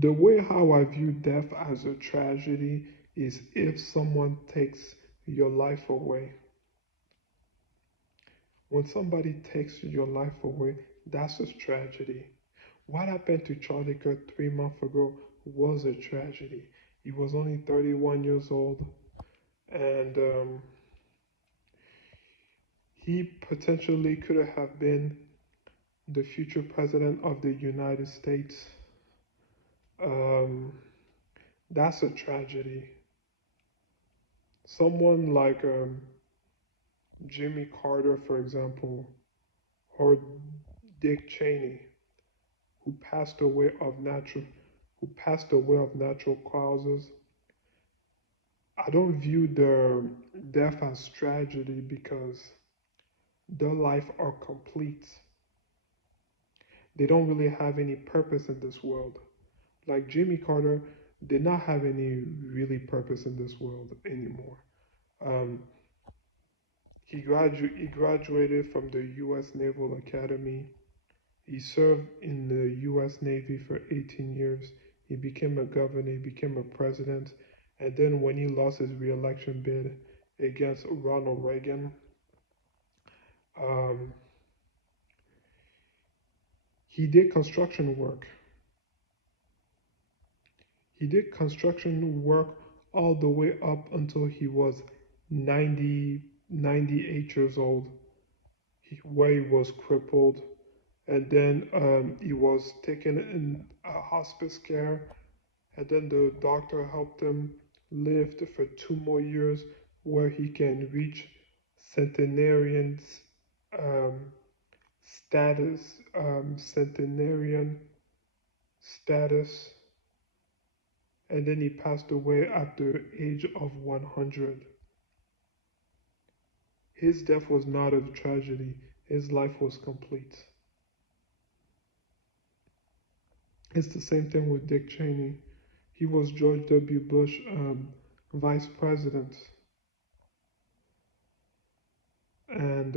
The way how I view death as a tragedy is if someone takes your life away. When somebody takes your life away, that's a tragedy. What happened to Charlie Kirk 3 months ago was a tragedy. He was only 31 years old, and he potentially could have been the future president of the United States. Um, that's a tragedy. Someone like Jimmy Carter, for example, or Dick Cheney, who passed away of natural causes. I don't view their death as tragedy because their life are complete. They don't really have any purpose in this world. Like Jimmy Carter did not have any really purpose in this world anymore. Um, he graduated from the U.S. Naval Academy. He served in the U.S. Navy for 18 years. He became a governor, he became a president, and then when he lost his re-election bid against Ronald Reagan, um, he did construction work. He did construction work all the way up until he was 98 years old, where he was crippled. And then he was taken in a hospice care. And then the doctor helped him live for 2 more years, where he can reach centenarian um, centenarian status, and then he passed away at the age of 100. His death was not a tragedy, his life was complete. It's the same thing with Dick Cheney. He was George W. Bush vice president, and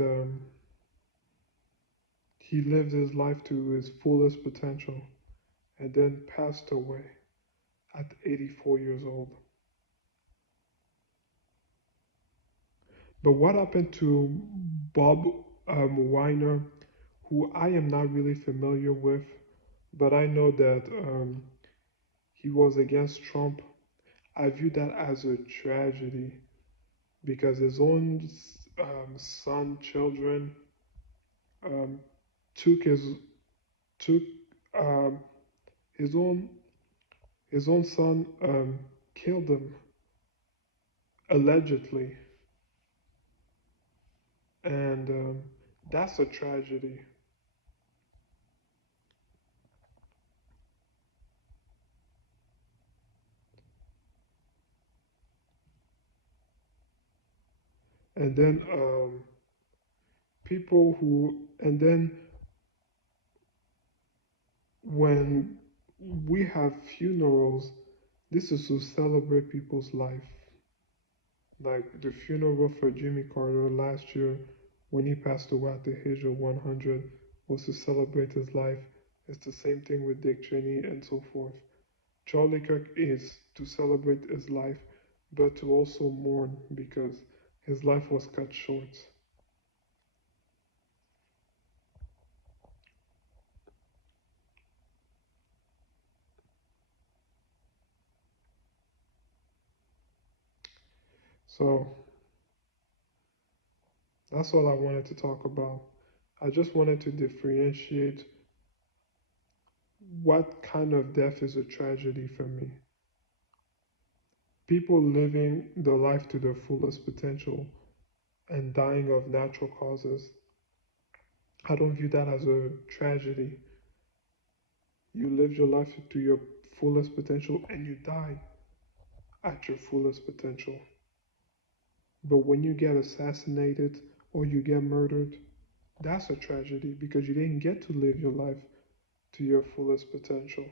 he lived his life to his fullest potential and then passed away at 84 years old. But what happened to Bob Weiner, who I am not really familiar with, but I know that he was against Trump? I view that as a tragedy because his own children, um, took took um, his own son, killed him allegedly, and that's a tragedy. And then and then when we have funerals, this is to celebrate people's life. Like the funeral for Jimmy Carter last year when he passed away at the age of 100 was to celebrate his life. It's the same thing with Dick Cheney and so forth. Charlie Kirk is to celebrate his life, but to also mourn because his life was cut short. So that's all I wanted to talk about. I just wanted to differentiate what kind of death is a tragedy for me. People living their life to their fullest potential and dying of natural causes. I don't view that as a tragedy. You live your life to your fullest potential and you die at your fullest potential. But when you get assassinated or you get murdered, that's a tragedy because you didn't get to live your life to your fullest potential.